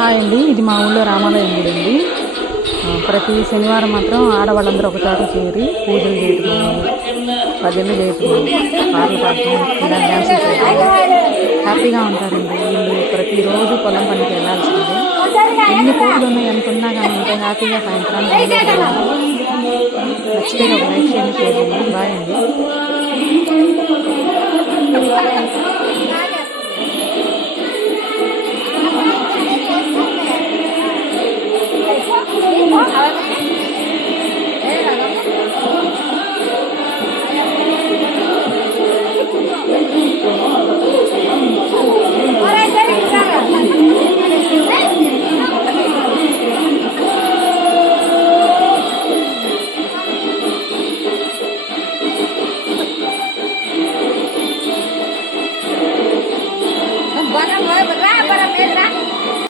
Hi అండి, ఇది మా ఊళ్ళో రామాలయం గుడి అండి. ప్రతి శనివారం మాత్రం ఆడవాళ్ళందరూ ఒక చోట చేరి పూజలు చేయటము, భజనలు చేయటము, పాటలు పాడటం, ఇలా డ్యాన్సులు చేయటం హ్యాపీగా ఉంటారండి. వీళ్ళు ప్రతిరోజు పొలం పనికి వెళ్ళాల్సిందే. ఎన్ని కోట్లు ఉన్నాయి, ఎంత ఉన్నా కానీ ఉంటే హ్యాపీగా సాయంత్రానికి నచ్చితే ఒక లైక్ చేయండి, షేర్ చేయండి. బాయ్ అండి.